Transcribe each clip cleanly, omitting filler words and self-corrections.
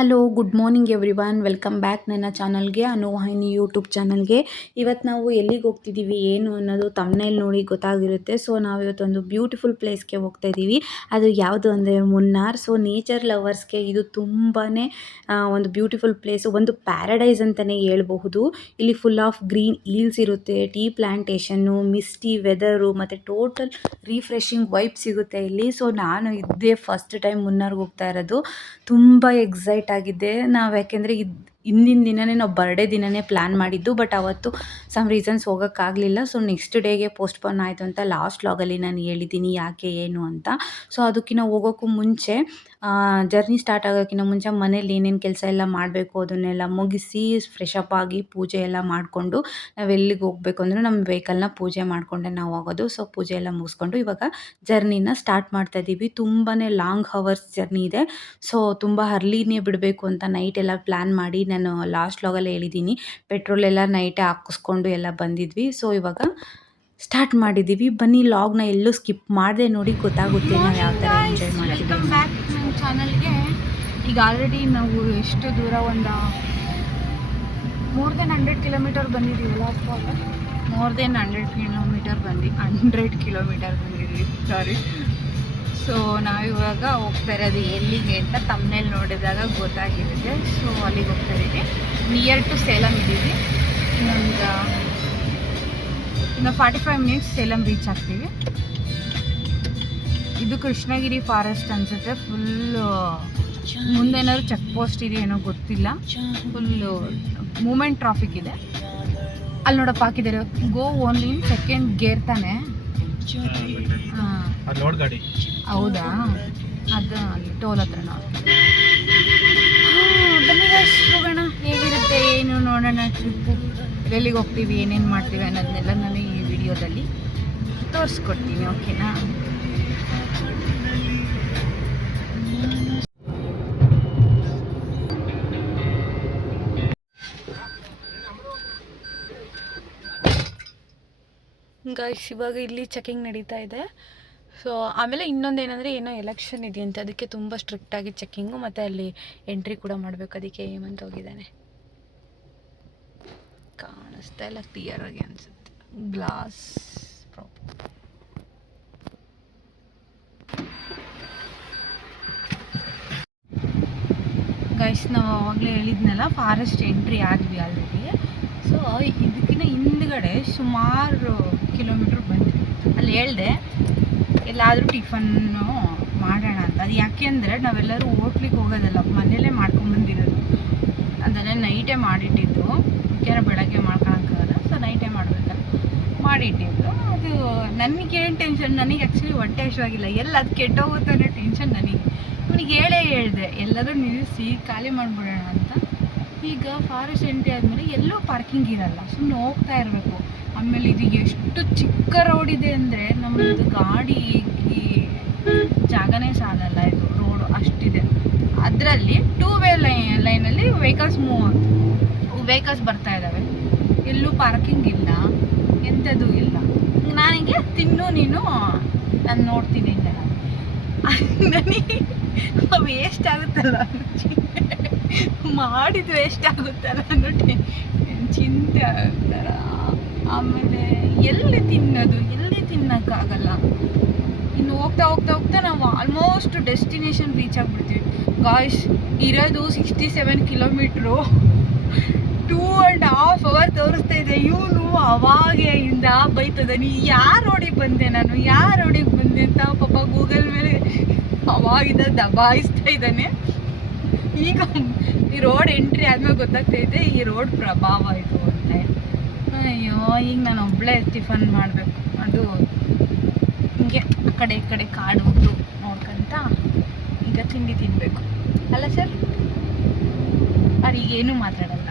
Hello good morning everyone, welcome back ನನ್ನ ಚಾನಲ್ಗೆ, ಅನುವಾಹಿನಿ YouTube ಚಾನಲ್ಗೆ. ಇವತ್ತು ನಾವು ಎಲ್ಲಿಗೆ ಹೋಗ್ತಿದ್ದೀವಿ ಏನು ಅನ್ನೋದು ತಮ್ನೇಲ್ ನೋಡಿ ಗೊತ್ತಾಗಿರುತ್ತೆ. ಸೊ ನಾವಿವತ್ತೊಂದು ಬ್ಯೂಟಿಫುಲ್ ಪ್ಲೇಸ್ಗೆ ಹೋಗ್ತಾ ಇದ್ದೀವಿ. ಅದು ಯಾವುದು ಅಂದರೆ ಮುನ್ನಾರ್. ಸೊ ನೇಚರ್ ಲವರ್ಸ್ಗೆ ಇದು ತುಂಬಾ ಒಂದು ಬ್ಯೂಟಿಫುಲ್ ಪ್ಲೇಸು, ಒಂದು ಪ್ಯಾರಡೈಸ್ ಅಂತಲೇ ಹೇಳ್ಬಹುದು. ಇಲ್ಲಿ ಫುಲ್ ಆಫ್ ಗ್ರೀನ್ ಹೀಲ್ಸ್ ಇರುತ್ತೆ, ಟೀ ಪ್ಲ್ಯಾಂಟೇಷನ್ನು, ಮಿಸ್ಟಿ ವೆದರು ಮತ್ತು ಟೋಟಲ್ ರಿಫ್ರೆಶಿಂಗ್ ವೈಬ್ ಸಿಗುತ್ತೆ ಇಲ್ಲಿ. ಸೊ ನಾನು ಇದೇ ಫಸ್ಟ್ ಟೈಮ್ ಮುನ್ನಾರ್ಗೆ ಹೋಗ್ತಾ ಇರೋದು. ತುಂಬ ಎಕ್ಸೈಟ್ ಆಗಿದ್ದೆ ನಾವು, ಯಾಕೆಂದರೆ ಹಿಂದಿನ ದಿನವೇ ನಾವು ಬರ್ಡೇ ದಿನವೇ ಪ್ಲ್ಯಾನ್ ಮಾಡಿದ್ದು. ಬಟ್ ಅವತ್ತು ಸಮ್ ರೀಸನ್ಸ್ ಹೋಗೋಕ್ಕಾಗಲಿಲ್ಲ. ಸೊ ನೆಕ್ಸ್ಟ್ ಡೇಗೆ ಪೋಸ್ಟ್ಪೋನ್ ಆಯಿತು ಅಂತ ಲಾಸ್ಟ್ ವ್ಲಾಗಲ್ಲಿ ನಾನು ಹೇಳಿದ್ದೀನಿ ಯಾಕೆ ಏನು ಅಂತ. ಸೊ ಅದಕ್ಕಿಂತ ಹೋಗೋಕ್ಕೂ ಮುಂಚೆ, ಜರ್ನಿ ಸ್ಟಾರ್ಟ್ ಆಗೋಕ್ಕಿಂತ ಮುಂಚೆ ಮನೇಲಿ ಏನೇನು ಕೆಲಸ ಎಲ್ಲ ಮಾಡಬೇಕು ಅದನ್ನೆಲ್ಲ ಮುಗಿಸಿ ಫ್ರೆಶ್ ಅಪ್ ಆಗಿ ಪೂಜೆ ಎಲ್ಲ ಮಾಡಿಕೊಂಡು ನಾವು ಎಲ್ಲಿಗೆ ಹೋಗಬೇಕು ಅಂದರೆ ನಮ್ಮ ವೆಹಿಕಲ್ನ ಪೂಜೆ ಮಾಡಿಕೊಂಡೆ ನಾವು ಹೋಗೋದು. ಸೊ ಪೂಜೆ ಎಲ್ಲ ಮುಗಿಸ್ಕೊಂಡು ಇವಾಗ ಜರ್ನಿನ ಸ್ಟಾರ್ಟ್ ಮಾಡ್ತಾ ಇದ್ದೀವಿ. ತುಂಬಾ ಲಾಂಗ್ ಹವರ್ಸ್ ಜರ್ನಿ ಇದೆ. ಸೊ ತುಂಬ ಅರ್ಲಿನೇ ಬಿಡಬೇಕು ಅಂತ ನೈಟೆಲ್ಲ ಪ್ಲ್ಯಾನ್ ಮಾಡಿ, ನಾನು ಲಾಸ್ಟ್ ವ್ಲಾಗಲ್ಲಿ ಹೇಳಿದ್ದೀನಿ, ಪೆಟ್ರೋಲ್ ಎಲ್ಲ ನೈಟೇ ಹಾಕಿಸ್ಕೊಂಡು ಎಲ್ಲ ಬಂದಿದ್ವಿ. ಸೊ ಇವಾಗ ಸ್ಟಾರ್ಟ್ ಮಾಡಿದ್ದೀವಿ. ಬನ್ನಿ, ಲಾಗ್ನ ಎಲ್ಲೂ ಸ್ಕಿಪ್ ಮಾಡದೆ ನೋಡಿ, ಗೊತ್ತಾಗುತ್ತೆ ನಾವು ಯಾವ ಥರ ಎಂಜಾಯ್ ಮಾಡ್ತೀವಿ. ವೆಲ್ಕಮ್ ಬ್ಯಾಕ್ ನನ್ನ ಚಾನಲ್ಗೆ. ಈಗ ಆಲ್ರೆಡಿ ನಾವು ಎಷ್ಟು ದೂರ, ಒಂದು ಮೋರ್ ದೆನ್ 100 ಕಿಲೋಮೀಟರ್ ಬಂದಿದ್ದೀವಲ್ಲ, ಮೋರ್ ದೆನ್ 100 ಕಿಲೋಮೀಟರ್ 100 ಕಿಲೋಮೀಟರ್ ಬಂದಿದ್ವಿ, ಸಾರಿ. ಸೊ ನಾವಿವಾಗ ಹೋಗ್ತಾ ಇರೋದು ಎಲ್ಲಿಗೆ ಅಂತ ತಮ್ಮನೇಲಿ ನೋಡಿದಾಗ ಗೊತ್ತಾಗಿರುತ್ತೆ. ಸೊ ಅಲ್ಲಿಗೆ ಹೋಗ್ತಾ ಇದ್ದೀವಿ. ನಿಯರ್ ಟು ಸೇಲಂ ಇದ್ದೀವಿ. ಇನ್ನು 45 ಮಿನಿಟ್ಸ್ ಸೇಲಂ ರೀಚ್ ಆಗ್ತೀವಿ. ಇದು ಕೃಷ್ಣಗಿರಿ ಫಾರೆಸ್ಟ್ ಅನಿಸುತ್ತೆ. ಫುಲ್ಲು ಮುಂದೇನಾದ್ರು ಚೆಕ್ ಪೋಸ್ಟ್ ಇದೆ ಏನೋ ಗೊತ್ತಿಲ್ಲ. ಫುಲ್ಲು ಮೂಮೆಂಟ್ ಟ್ರಾಫಿಕ್ ಇದೆ. ಅಲ್ಲಿ ನೋಡಪ್ಪ ಹಾಕಿದ್ದಾರೆ, go only in second gear ತಾನೆ. ಲೋಡ್ ಗಾಡಿ ಹೌದಾ, ಅದು ಅಲ್ಲಿ ಟೋಲ್ ಹತ್ರ ನಾವು. ಬನ್ನಿ ಗೈಸ್, ಹೋಗೋಣ. ಹೇಗಿರುತ್ತೆ ಏನು ನೋಡೋಣ ಟ್ರಿಪ್ಪು, ಎಲ್ಲಿಗೆ ಹೋಗ್ತೀವಿ, ಏನೇನು ಮಾಡ್ತೀವಿ ಅನ್ನೋದನ್ನೆಲ್ಲ ನಾನು ಈ ವಿಡಿಯೋದಲ್ಲಿ ತೋರಿಸ್ಕೊಡ್ತೀನಿ, ಓಕೆನಾ? ಗೈಸ್, ಇವಾಗ ಇಲ್ಲಿ ಚೆಕಿಂಗ್ ನಡೀತಾ ಇದೆ. ಸೊ ಆಮೇಲೆ ಇನ್ನೊಂದು ಏನಂದರೆ, ಏನೋ ಎಲೆಕ್ಷನ್ ಇದೆಯಂತೆ, ಅದಕ್ಕೆ ತುಂಬ ಸ್ಟ್ರಿಕ್ಟಾಗಿ ಚೆಕ್ಕಿಂಗು, ಮತ್ತು ಅಲ್ಲಿ ಎಂಟ್ರಿ ಕೂಡ ಮಾಡಬೇಕು. ಅದಕ್ಕೆ ಏಮಂತ ಹೋಗಿದ್ದಾನೆ, ಕಾಣಿಸ್ತಾ ಇಲ್ಲ ಕ್ಲಿಯರ್ ಆಗಿ ಅನಿಸುತ್ತೆ, ಗ್ಲಾಸ್ ಪ್ರಾಬ್ಲಮ್. ಗೈಸ್, ನಾವು ಆವಾಗಲೇ ಹೇಳಿದ್ನಲ್ಲ, ಫಾರೆಸ್ಟ್ ಎಂಟ್ರಿ ಆದ್ವಿ ಆಲ್ರೆಡಿ. ಸೊ ಇದಕ್ಕಿಂತ ಹಿಂದ್ಗಡೆ ಸುಮಾರು ಕಿಲೋಮೀಟ್ರ್ ಬಂದ್ವಿ. ಅಲ್ಲಿ ಹೇಳ್ದೆ ಎಲ್ಲಾದರೂ ಟಿಫನ್ನು ಮಾಡೋಣ ಅಂತ. ಅದು ಯಾಕೆ ಅಂದರೆ, ನಾವೆಲ್ಲರೂ ಹೋಟ್ಲಿಗೆ ಹೋಗೋದಲ್ಲ, ಮನೇಲೇ ಮಾಡ್ಕೊಂಬಂದಿರೋದು. ಅದನ್ನೇ ನೈಟೇ ಮಾಡಿಟ್ಟಿದ್ದು, ಯಾಕೆಂದರೆ ಬೆಳಗ್ಗೆ ಮಾಡ್ಕೊಳಕ್ಕಾಗಲ್ಲ. ಸೊ ನೈಟೇ ಮಾಡಬೇಕಲ್ಲ, ಮಾಡಿಟ್ಟಿದ್ದು. ಅದು ನನಗೇನು ಟೆನ್ಷನ್, ನನಗೆ ಆ್ಯಕ್ಚುಲಿ ಹೊಟ್ಟೆ ಹಸಿವಾಗಿಲ್ಲ, ಎಲ್ಲ ಅದು ಕೆಟ್ಟೋಗುತ್ತೆ ಅನ್ನೋ ಟೆನ್ಷನ್ ನನಗೆ. ಅವನಿಗೆ ಹೇಳಿದೆ ಎಲ್ಲರೂ ನಿಲ್ಲಿಸಿ ಖಾಲಿ ಮಾಡಿಬಿಡೋಣ ಅಂತ. ಈಗ ಫಾರೆಸ್ಟ್ ಎಂಟ್ರಿ ಆದಮೇಲೆ ಎಲ್ಲೂ ಪಾರ್ಕಿಂಗ್ ಇರಲ್ಲ, ಸುಮ್ಮನೆ ಹೋಗ್ತಾ ಇರಬೇಕು. ಆಮೇಲೆ ಇದು ಎಷ್ಟು ಚಿಕ್ಕ ರೋಡ್ ಇದೆ ಅಂದರೆ, ನಮ್ಮದು ಗಾಡಿ ಜಾಗನೇ ಸಾಲಲ್ಲ. ಇದು ರೋಡು ಅಷ್ಟಿದೆ. ಅದರಲ್ಲಿ 2 ವೇ ಲೈನಲ್ಲಿ ವೆಹಿಕಲ್ಸ್ ಬರ್ತಾ ಇದ್ದಾವೆ. ಎಲ್ಲೂ ಪಾರ್ಕಿಂಗ್ ಇಲ್ಲ, ಎಂಥದ್ದು ಇಲ್ಲ. ನನಗೆ ತಿನ್ನು ನೀನು, ನಾನು ನೋಡ್ತೀನಿ ನನಗೆ ವೇಸ್ಟ್ ಆಗುತ್ತಲ್ಲ, ಮಾಡಿದ್ದು ವೇಸ್ಟ್ ಆಗುತ್ತಲ್ಲ ಅನ್ನೋ ಚಿಂತೆ ಆಗ್ತಾರ. ಆಮೇಲೆ ಎಲ್ಲಿ ತಿನ್ನೋಕ್ಕಾಗಲ್ಲ. ಇನ್ನು ಹೋಗ್ತಾ ಹೋಗ್ತಾ ಹೋಗ್ತಾ ನಾವು ಆಲ್ಮೋಸ್ಟ್ ಡೆಸ್ಟಿನೇಷನ್ ರೀಚ್ ಆಗಿಬಿಡ್ತೀವಿ. ಗಾಯ್ಸ್, ಇರೋದು 67 ಕಿಲೋಮೀಟ್ರು. 2.5 ಅವರ್ ತೋರಿಸ್ತಾ ಇದೆ. ಇವನು ಅವಾಗೆ ಇಂದ ಬೈತದ, ನೀ ಯಾವ ರೋಡಿಗೆ ಬಂದೆ ಅಂತ ಪಾಪ ಗೂಗಲ್ ಮೇಲೆ ಅವಾಗಿಂದ ದಬಾಯಿಸ್ತಾ ಇದ್ದಾನೆ. ಈಗ ಈ ರೋಡ್ ಎಂಟ್ರಿ ಆದ್ಮೇಲೆ ಗೊತ್ತಾಗ್ತೈತೆ ಈ ರೋಡ್ ಪ್ರಭಾವ ಇದು ಅಂತ. ಅಯ್ಯೋ, ಈಗ ನಾನು ಒಬ್ಬಳೇ ಟಿಫನ್ ಮಾಡಬೇಕು. ಅದು ಹಿಂಗೆ ಆ ಕಡೆ ಈ ಕಡೆ ಕಾಡು ನೋಡ್ಕೊಂತ ಈಗ ತಿಂಡಿ ತಿನ್ನಬೇಕು ಅಲ್ಲ ಸರ್. ಅವ್ರಿಗೇನು ಮಾತಾಡಲ್ಲ,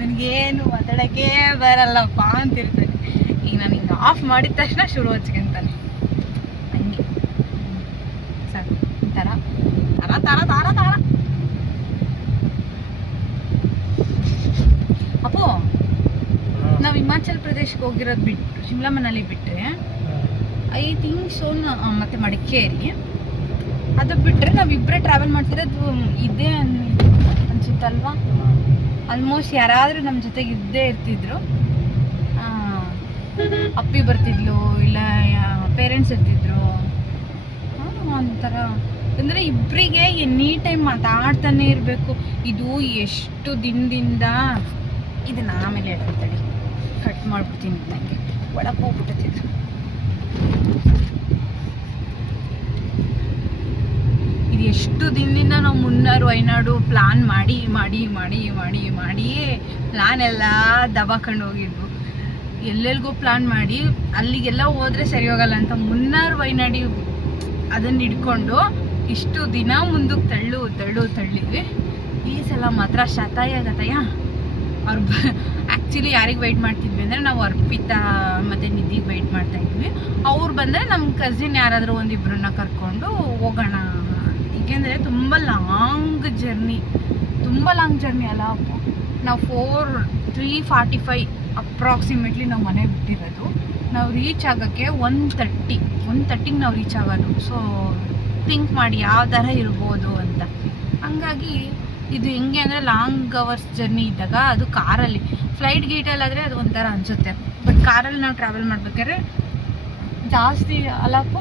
ನನಗೇನು ಮಾತಾಡೋಕ್ಕೆ ಬರಲ್ಲಪ್ಪ ಅಂತಿರ್ತಾನೆ. ಈಗ ನಾನು ಹಿಂಗೆ ಆಫ್ ಮಾಡಿದ ತಕ್ಷಣ ಶುರು ಹಚ್ಕೊಂತಾನೆ ಹಂಗೆ. ಸರ್ ಥರ ಅಪ್ಪು, ನಾವು ಹಿಮಾಚಲ್ ಪ್ರದೇಶಕ್ಕೆ ಹೋಗಿರೋದು ಬಿಟ್ಟು, ಶಿಮ್ಲಾ ಮನಾಲಿ ಬಿಟ್ಟರೆ ಐ ಥಿಂಕ್ ಸೊ, ಮತ್ತು ಮಡಿಕೇರಿ ಅದು ಬಿಟ್ಟರೆ ನಾವಿಬ್ಬರೇ ಟ್ರಾವೆಲ್ ಮಾಡ್ತಿರೋದು ಇದೇ ಅನ್ಸುತ್ತಲ್ವಾ. ಆಲ್ಮೋಸ್ಟ್ ಯಾರಾದರೂ ನಮ್ಮ ಜೊತೆಗೆ ಇದ್ದೇ ಇರ್ತಿದ್ರು. ಅಪ್ಪಿ ಬರ್ತಿದ್ಲು, ಇಲ್ಲ ಪೇರೆಂಟ್ಸ್ ಇರ್ತಿದ್ರು. ಒಂಥರ ಅಂದರೆ ಇಬ್ಬರಿಗೆ ಎನಿ ಟೈಮ್ ಮಾತಾಡ್ತಾನೆ ಇರಬೇಕು. ಇದು ಎಷ್ಟು ದಿನದಿಂದ ಇದನ್ನು ಆಮೇಲೆ ಹೇಳ್ಕೊಳ್ತಾಳೆ, ಕಟ್ ಮಾಡ್ಬಿಡ್ತೀನಿ. ನನಗೆ ಒಳಗೆ ಹೋಗ್ಬಿಟ್ಟಿದ್ದು. ಇದು ಎಷ್ಟು ದಿನದಿಂದ ನಾವು ಮುನ್ನಾರು ವಯನಾಡು ಪ್ಲಾನ್ ಮಾಡಿ ಮಾಡಿ ಮಾಡಿ ಮಾಡಿ ಮಾಡಿಯೇ ಪ್ಲಾನ್ ಎಲ್ಲ ದಬಾಕೊಂಡು ಹೋಗಿದ್ವು. ಎಲ್ಲೆಲ್ಗೂ ಪ್ಲಾನ್ ಮಾಡಿ ಅಲ್ಲಿಗೆಲ್ಲ ಹೋದರೆ ಸರಿ ಹೋಗಲ್ಲ ಅಂತ ಮುನ್ನಾರು ವಯನಾಡಿ ಅದನ್ನು ಹಿಡ್ಕೊಂಡು ಇಷ್ಟು ದಿನ ಮುಂದಕ್ಕೆ ತಳ್ಳಿದ್ವಿ. ಈ ಸಲ ಮಾತ್ರ ಶತಾಯ ಗತಾಯ ಅವ್ರು ಆ್ಯಕ್ಚುಲಿ ಯಾರಿಗೆ ವೆಯ್ಟ್ ಮಾಡ್ತಿದ್ವಿ ಅಂದರೆ ನಾವು ಅರ್ಪಿತಾ ಮತ್ತು ನಿಧಿಗೆ ವೆಯ್ಟ್ ಮಾಡ್ತಾಯಿದ್ವಿ. ಅವ್ರು ಬಂದರೆ ನಮ್ಮ ಕಸಿನ್ ಯಾರಾದರೂ ಒಂದಿಬ್ಬರನ್ನ ಕರ್ಕೊಂಡು ಹೋಗೋಣ. ಏಕೆಂದರೆ ತುಂಬ ಲಾಂಗ್ ಜರ್ನಿ ಅಲ್ಲ. ನಾವು 3:45 ಅಪ್ರಾಕ್ಸಿಮೇಟ್ಲಿ ನಾವು ಮನೆ ಬಿಟ್ಟಿರೋದು. ನಾವು ರೀಚ್ ಆಗೋಕ್ಕೆ 1:30ಗೆ ನಾವು ರೀಚ್ ಆಗೋದು. ಸೊ ಥಿಂಕ್ ಮಾಡಿ ಯಾವ ಥರ ಇರ್ಬೋದು ಅಂತ. ಹಂಗಾಗಿ ಇದು ಹೆಂಗೆ ಅಂದರೆ ಲಾಂಗ್ ಅವರ್ಸ್ ಜರ್ನಿ ಇದ್ದಾಗ ಅದು ಕಾರಲ್ಲಿ, ಫ್ಲೈಟ್ ಗೀಟಲ್ಲಾದರೆ ಅದು ಒಂಥರ ಅನಿಸುತ್ತೆ. ಬಟ್ ಕಾರಲ್ಲಿ ನಾವು ಟ್ರಾವೆಲ್ ಮಾಡ್ಬೇಕಾದ್ರೆ ಜಾಸ್ತಿ ಅಲ್ಲಪ್ಪ,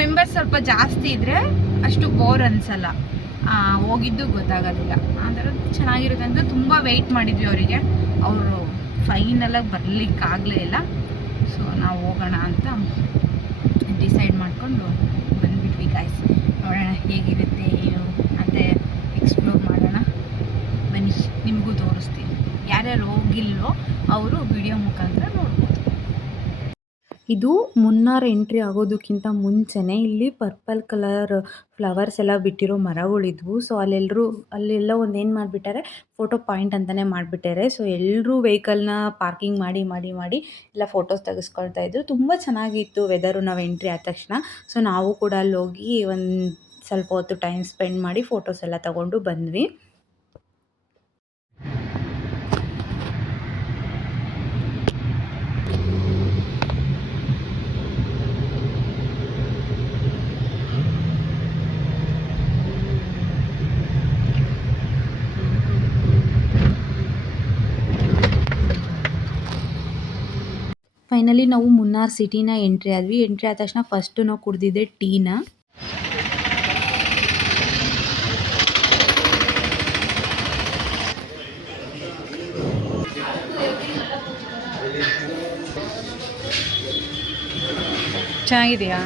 ಮೆಂಬರ್ಸ್ ಸ್ವಲ್ಪ ಜಾಸ್ತಿ ಇದ್ದರೆ ಅಷ್ಟು ಬೋರ್ ಅನಿಸಲ್ಲ, ಹೋಗಿದ್ದು ಗೊತ್ತಾಗೋದಿಲ್ಲ. ಆ ಥರದ್ದು ಚೆನ್ನಾಗಿರುತ್ತೆ ಅಂತ ತುಂಬ ವೆಯ್ಟ್ ಮಾಡಿದ್ವಿ ಅವರಿಗೆ. ಅವರು ಫೈನಲಾಗಿ ಬರಲಿಕ್ಕಾಗಲೇ ಇಲ್ಲ. ಸೊ ನಾವು ಹೋಗೋಣ ಅಂತ ಡಿಸೈಡ್ ಮಾಡಿಕೊಂಡು ಬಂದುಬಿಟ್ವಿ ಗಾಯ್ಸ್. ನೋಡೋಣ ಹೇಗಿರುತ್ತೆ ಏನು ಅಂತ ಎಕ್ಸ್ಪ್ಲೋರ್ ಮಾಡೋಣ ಬನ್ನಿ, ನಿಮಗೂ ತೋರಿಸ್ತೀನಿ. ಯಾರ್ಯಾರು ಹೋಗಿಲ್ಲೋ ಅವರು ವಿಡಿಯೋ ಮುಖಾಂತರ ನೋಡ್ಬೋದು. ಇದು ಮುನ್ನಾರ್ ಎಂಟ್ರಿ ಆಗೋದಕ್ಕಿಂತ ಮುಂಚೆನೇ ಇಲ್ಲಿ ಪರ್ಪಲ್ ಕಲರ್ ಫ್ಲವರ್ಸ್ ಎಲ್ಲ ಬಿಟ್ಟಿರೋ ಮರಗಳಿದ್ವು. ಸೊ ಅಲ್ಲೆಲ್ಲ ಒಂದೇನು ಮಾಡಿಬಿಟ್ಟಾರೆ, ಫೋಟೋ ಪಾಯಿಂಟ್ ಅಂತಲೇ ಮಾಡಿಬಿಟ್ಟಾರೆ. ಸೊ ಎಲ್ಲರೂ ವೆಹಿಕಲ್ನ ಪಾರ್ಕಿಂಗ್ ಮಾಡಿ ಎಲ್ಲ ಫೋಟೋಸ್ ತೆಗೆಸ್ಕೊಳ್ತಾ ಇದ್ರು. ತುಂಬ ಚೆನ್ನಾಗಿತ್ತು ವೆದರು ನಾವು ಎಂಟ್ರಿ ಆದ ತಕ್ಷಣ. ಸೊ ನಾವು ಕೂಡ ಅಲ್ಲಿ ಹೋಗಿ ಒಂದು ಸ್ವಲ್ಪ ಹೊತ್ತು ಟೈಮ್ ಸ್ಪೆಂಡ್ ಮಾಡಿ ಫೋಟೋಸ್ ಎಲ್ಲ ತಗೊಂಡು ಬಂದ್ವಿ. ಫೈನಲಿ ನಾವು ಮುನ್ನಾರ್ ಸಿಟಿನ ಎಂಟ್ರಿ ಆದ್ವಿ. ಎಂಟ್ರಿ ಆದ ತಕ್ಷಣ ಫಸ್ಟು ನಾವು ಕುಡಿದಿದ್ದೆ ಟೀನ. ಚೆನ್ನಾಗಿದೆಯಾ?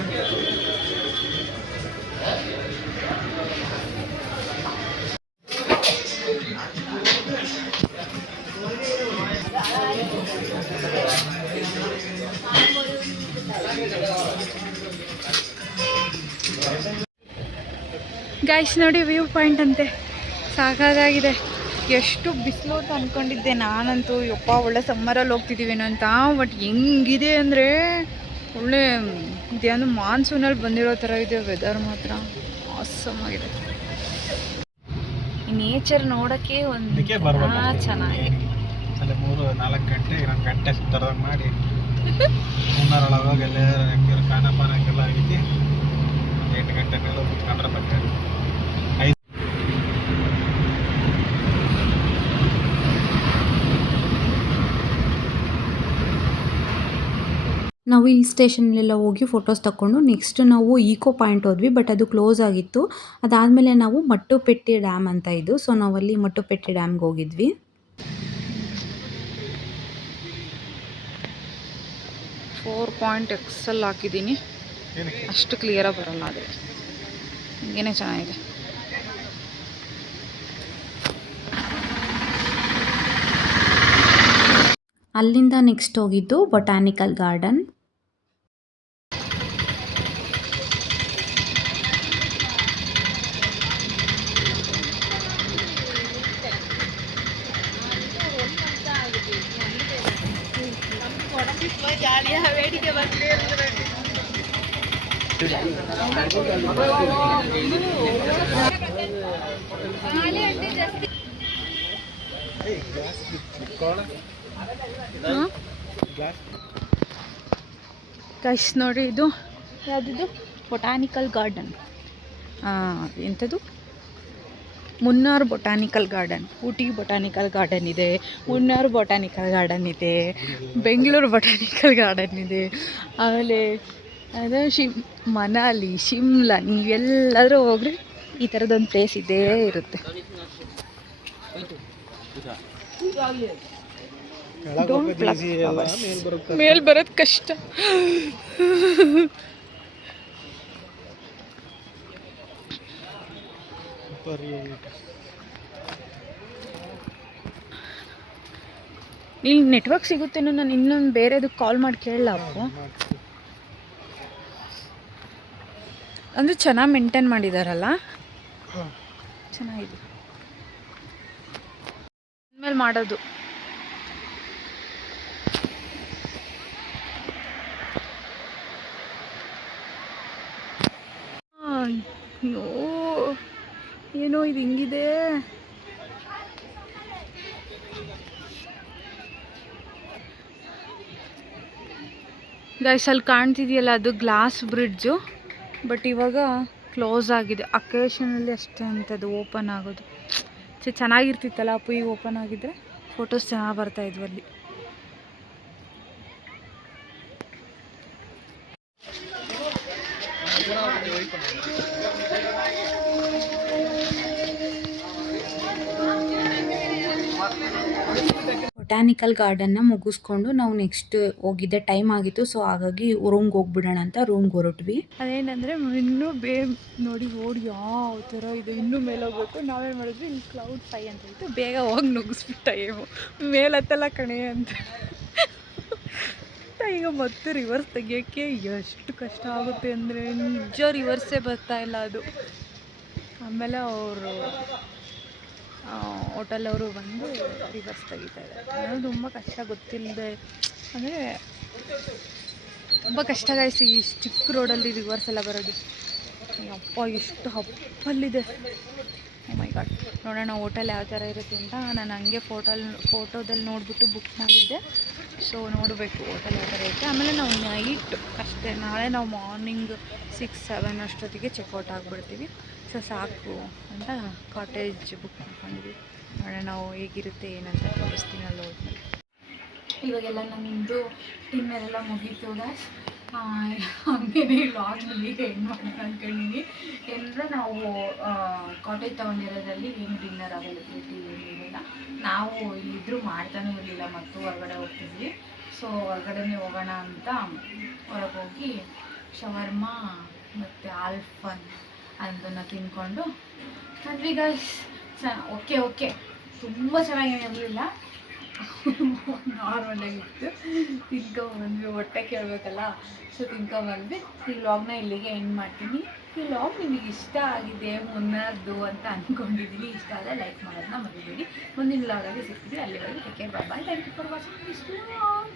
ಗೈಸ್ ನೋಡಿ, ವ್ಯೂ ಪಾಯಿಂಟ್ ಅಂತೆ, ಸಾಕಾಗಿದೆ. ಎಷ್ಟು ಬಿಸಿಲು ಅಂತ ಅಂದ್ಕೊಂಡಿದ್ದೆ ನಾನಂತೂ. ಯಪ್ಪ, ಒಳ್ಳೆ ಸಮ್ಮರಲ್ಲಿ ಹೋಗ್ತಿದ್ದೀವೇನೋ ಅಂತ. ಬಟ್ ಹೆಂಗಿದೆ ಅಂದರೆ ಒಳ್ಳೆ ಇದೇನು ಮಾನ್ಸೂನಲ್ಲಿ ಬಂದಿರೋ ಥರ ಇದೆ ವೆದರ್. ಮಾತ್ರ ಆಸಮ್ ಆಗಿದೆ. ಈ ನೇಚರ್ ನೋಡೋಕ್ಕೆ ಒಂದು ಚೆನ್ನಾಗಿದೆ. 3-4 ಗಂಟೆ 2 ಗಂಟೆ ಸುತ್ತರದಾಗ ಮಾಡಿ ಮುನ್ನಾರೊಳಗೆ ಎಲ್ಲ ಕಾಣಪಾನಕ್ಕೆಲ್ಲ ಆಗೈತಿ. 8 ಗಂಟೆ ಮೇಲೆ ಕುತ್ಕೊಂಡ್ರೆ ಬರ್ತಾರೆ. ನಾವು ಹಿಲ್ ಸ್ಟೇಷನ್ಲೆಲ್ಲ ಹೋಗಿ ಫೋಟೋಸ್ ತಗೊಂಡು ನೆಕ್ಸ್ಟ್ ನಾವು ಈಕೋ ಪಾಯಿಂಟ್ ಹೋದ್ವಿ. ಬಟ್ ಅದು ಕ್ಲೋಸ್ ಆಗಿತ್ತು. ಅದಾದಮೇಲೆ ನಾವು ಮಟ್ಟುಪೆಟ್ಟಿ ಡ್ಯಾಮ್ ಅಂತ ಇದ್ದು. ಸೊ ನಾವಲ್ಲಿ ಮಟ್ಟುಪೆಟ್ಟಿ ಡ್ಯಾಮ್ಗೆ ಹೋಗಿದ್ವಿ. .XL ಹಾಕಿದ್ದೀನಿ, ಅಷ್ಟು ಕ್ಲಿಯರಾಗಿ ಬರಲ್ಲ. ಆದರೆ ಹಿಂಗೇನೆ ಚೆನ್ನಾಗಿದೆ. ಅಲ್ಲಿಂದ ನೆಕ್ಸ್ಟ್ ಹೋಗಿದ್ದು ಬೊಟಾನಿಕಲ್ ಗಾರ್ಡನ್. ಗೈಸ್ ನೋಡಿ, ಇದು ಯಾವುದಿದು ಬೊಟಾನಿಕಲ್ ಗಾರ್ಡನ್. ಎಂಥದ್ದು Munnar botanical garden, Ooty botanical garden ಇದೆ, ಮುನ್ನಾರ್ ಬೊಟಾನಿಕಲ್ ಗಾರ್ಡನ್ ಇದೆ, ಬೆಂಗಳೂರು ಬೊಟಾನಿಕಲ್ ಗಾರ್ಡನ್ ಇದೆ, ಆಮೇಲೆ ಅದು ಮನಾಲಿ, ಶಿಮ್ಲಾ, ನೀವೆಲ್ಲಾದರೂ ಹೋಗ್ರಿ ಈ ಥರದೊಂದು ಪ್ಲೇಸ್ ಇದ್ದೇ ಇರುತ್ತೆ. ಮೇಲ್ ಬರೋದು ಕಷ್ಟ. ಇಲ್ಲಿ ನೆಟ್ವರ್ಕ್ ಸಿಗುತ್ತೇನೋ, ನಾನು ಇನ್ನೊಂದು ಬೇರೆದಕ್ಕೆ ಕಾಲ್ ಮಾಡಿ ಕೇಳಲ್ಲ ಅಪ್ಪು. ಅಂದರೆ ಚೆನ್ನಾಗಿ ಮೇಂಟೈನ್ ಮಾಡಿದಾರಲ್ಲ, ಚೆನ್ನಾಗಿದೆ ಆಮೇಲೆ ಮಾಡೋದು. ಅಯ್ಯೋ ಏನೋ ಇದು ಹಿಂಗಿದೆ. ಗೈಸ್ ಅಲ್ಲಿ ಕಾಣ್ತಿದೆಯಲ್ಲ ಅದು ಗ್ಲಾಸ್ ಬ್ರಿಡ್ಜು, ಬಟ್ ಇವಾಗ ಕ್ಲೋಸ್ ಆಗಿದೆ. ಅಕೇಶನಲ್ಲಿ ಅಷ್ಟೇ ಅಂಥದ್ದು ಓಪನ್ ಆಗೋದು. ಚೆನ್ನಾಗಿರ್ತಿತ್ತಲ್ಲ ಅಪ್ಪು, ಈಗ ಓಪನ್ ಆಗಿದ್ರೆ ಫೋಟೋಸ್ ಚೆನ್ನಾಗಿ ಬರ್ತಾಯಿದ್ವು ಅಲ್ಲಿ. ಬೊಟ್ಯಾನಿಕಲ್ ಗಾರ್ಡನ್ನ ಮುಗಿಸ್ಕೊಂಡು ನಾವು ನೆಕ್ಸ್ಟ್ ಹೋಗಿದ್ದೆ, ಟೈಮ್ ಆಗಿತ್ತು. ಸೊ ಹಾಗಾಗಿ ರೂಮ್ಗೆ ಹೋಗ್ಬಿಡೋಣ ಅಂತ ರೂಮ್ಗೆ ಹೊರಟ್ವಿ. ಅದೇನಂದರೆ ಇನ್ನೂ ನೋಡಿ ರೋಡ್ ಯಾವ ಥರ ಇದೆ, ಇನ್ನೂ ಮೇಲೆ ಹೋಗ್ಬೇಕು. ನಾವೇನು ಮಾಡಿದ್ವಿ, ಇಲ್ಲಿ ಕ್ಲೌಡ್ 5 ಅಂತ ಇತ್ತು, ಬೇಗ ಹೋಗಿ ನುಗ್ಗಿಸ್ಬಿಟ್ಟ ಏನು ಮೇಲತ್ತಲ್ಲ ಕಣೆ ಅಂತ. ಈಗ ಮತ್ತೆ ರಿವರ್ಸ್ ತೆಗಿಯೋಕ್ಕೆ ಎಷ್ಟು ಕಷ್ಟ ಆಗುತ್ತೆ ಅಂದರೆ ನಿಜ ರಿವರ್ಸೇ ಬರ್ತಾ ಇಲ್ಲ ಅದು. ಆಮೇಲೆ ಅವರು ಹೋಟೆಲವರು ಬಂದು ರಿವರ್ಸ್ ತೆಗಿತಾ ಇದ್ದಾರೆ. ಅದು ತುಂಬ ಕಷ್ಟ, ಗೊತ್ತಿಲ್ಲದೆ ಅಂದರೆ ತುಂಬ ಕಷ್ಟ ಗಾಯ್ಸಿ ಈ ಚಿಕ್ಕ ರೋಡಲ್ಲಿ ರಿವರ್ಸ್ ಎಲ್ಲ ಬರೋದು. ಅಪ್ಪ ಎಷ್ಟು ಹಪ್ಪಲ್ಲಿದೆ. ಓ ಮೈ ಗಾಡ್. ನೋಡೋಣ ಹೋಟೆಲ್ ಯಾವ ಥರ ಇರುತ್ತೆ ಅಂತ. ನಾನು ಹಂಗೆ ಫೋಟೋದಲ್ಲಿ ನೋಡಿಬಿಟ್ಟು ಬುಕ್ ಮಾಡಿದ್ದೆ. ಸೊ ನೋಡಬೇಕು ಹೋಟೆಲ್ ಯಾವ ಥರ ಇರುತ್ತೆ. ಆಮೇಲೆ ನಾವು ನೈಟ್ ಅಷ್ಟೇ, ನಾಳೆ ನಾವು ಮಾರ್ನಿಂಗ್ 6-7 ಅಷ್ಟೊತ್ತಿಗೆ ಚೆಕ್ಔಟ್ ಆಗಿಬಿಡ್ತೀವಿ. ಸೊ ಸಾಕು ಅಂತ ಕಾಟೇಜ್ ಬುಕ್ ಮಾಡ್ಕೊಂಡಿದ್ವಿ. ನೋಡೋಣ ನಾವು ಹೇಗಿರುತ್ತೆ ಏನಂತ ತೋರಿಸ್ತೀನಿ ಅಲ್ಲಿ ಹೋದ್ಮೇಲೆ. ಇವಾಗೆಲ್ಲ ನಮ್ಮದು ಡಿನ್ನರ್ ಎಲ್ಲ ಮುಗೀತು ಗಾಯ್ಸ್. ಹಂಗೇ ಲಾಗ್ನಲ್ಲಿ ಎಂಡ್ ಮಾಡೋಣ ಅಂದ್ಕೊಂಡಿನಿ. ಏನಂದರೆ ನಾವು ಕಾಟೇಜ್ ತೊಗೊಂಡಿರೋದ್ರಲ್ಲಿ ಏನು ಡಿನ್ನರ್ ಅವೈಲಬಿಲಿಟಿ ಏನಿರಲಿಲ್ಲ. ನಾವು ಇಲ್ಲಿದ್ದರೂ ಮಾಡ್ತಾನೂ ಇರಲಿಲ್ಲ, ಮತ್ತು ಹೊರಗಡೆ ಹೋಗ್ತಿದ್ವಿ. ಸೊ ಹೊರಗಡೆನೇ ಹೋಗೋಣ ಅಂತ ಹೊರಗೆ ಹೋಗಿ ಶವರ್ಮಾ ಮತ್ತು ಆಲ್ಫನ್ ಅದನ್ನು ತಿಂದ್ಕೊಂಡು ಬಂದ್ವಿ ಗಾಯ್ಸ್. ಓಕೆ ತುಂಬ ಚೆನ್ನಾಗೇನಿರಲಿಲ್ಲ, ನಾರ್ಮಲಾಗಿತ್ತು. ತಿನ್ಕೊಂಬಂದ್ವಿ, ಹೊಟ್ಟೆ ಕೇಳಬೇಕಲ್ಲ, ಸೊ ತಿನ್ಕೊಂಬಂದ್ವಿ. ಈ ವ್ಲಾಗ್ನ ಇಲ್ಲಿಗೆ ಎಂಡ್ ಮಾಡ್ತೀನಿ. ಈ ವ್ಲಾಗ್ ನಿಮಗೆ ಇಷ್ಟ ಆಗಿದೆ ಮುನ್ನಾರ್ದು ಅಂತ ಅಂದ್ಕೊಂಡಿದ್ದೀನಿ. ಇಷ್ಟ ಆದರೆ ಲೈಕ್ ಮಾಡೋದನ್ನ ಮರಿಬೇಡಿ. ಮುಂದಿನ ವ್ಲಾಗಲ್ಲಿ ಸಿಗ್ತೀವಿ. ಅಲ್ಲಿವರೆಗೂ take care, bye. Thank you for watching this vlog.